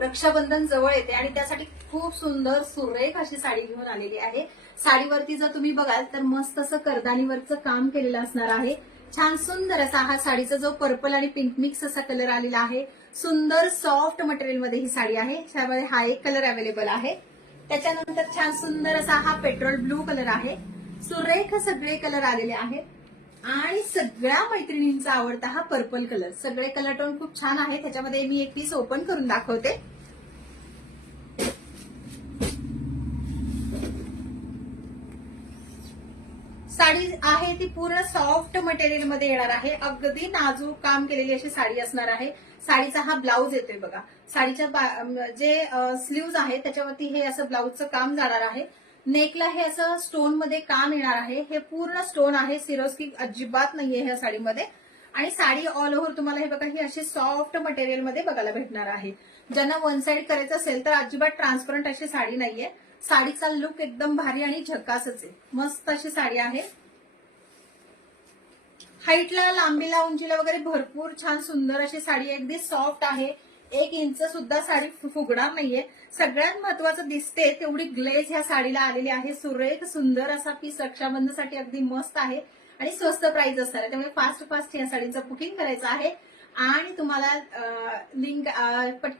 रक्षाबंधन जवळ येते आणि त्यासाठी खूप सुंदर सुरेख अशी साडी घेऊन आलेली आहे। साडीवरती जर तुम्ही बघाल तर मस्त असं कर्दानीवरचं काम केलेलं असणार आहे। छान सुंदर असा हा साडीचा जो पर्पल आणि पिंक मिक्स असा कलर आलेला आहे। सुंदर सॉफ्ट मटेरियल मध्ये ही साडी आहे। त्यामध्ये हा एक कलर अवेलेबल आहे। त्याच्यानंतर छान सुंदर असा हा पेट्रोल ब्लू कलर आहे। सुरेख सगळे कलर आलेले आहेत आणि सगळ्या मैत्रिणींचा आवडता हा पर्पल कलर। सगळे कलर टोन खूप छान आहे। त्याच्यामध्ये मी एक पीस ओपन करून दाखवते। साडी आहे ती पूर्ण सॉफ्ट मटेरियल मध्ये येणार आहे। अगदी नाजूक काम केलेली अशी साडी असणार आहे। साडीचा हा ब्लाऊज येतोय बघा। साडीच्या जे स्लीव्ज आहे त्याच्यावरती हे असं ब्लाऊजचं काम जाणार आहे। नेकला हे असं स्टोन मध्ये काम येणार आहे। हे पूर्ण स्टोन आहे, सिरोस्की अजिबात नाहीये ह्या साडीमध्ये। आणि साडी ऑल ओव्हर तुम्हाला हे बघा ही अशी सॉफ्ट मटेरियल मध्ये बघायला भेटणार आहे। ज्यांना वन साइड करायचं असेल तर अजिबात ट्रान्सपरंट अशी साडी नाहीये। साडीचा लुक एकदम भारी आणि झकासच आहे। मस्त अशी साडी आहे। हाईटला, लांबीला, उंचीला वगैरे भरपूर छान सुंदर अशी साडी आहे। अगदी सॉफ्ट आहे। 1 इंच सुद्धा साडी फुगणार नाहीये। सगळ्यात महत्वाचं दिसते तेवढी ग्लेज ह्या साडीला आलेली आहे। सुरेख सुंदर असा पीस रक्षाबंधनसाठी अगदी मस्त आहे आणि स्वस्त प्राइस असणार आहे। त्यामुळे फास्ट या साडीचं बुकिंग करायचं आहे आणि तुम्हाला लिंक पटकन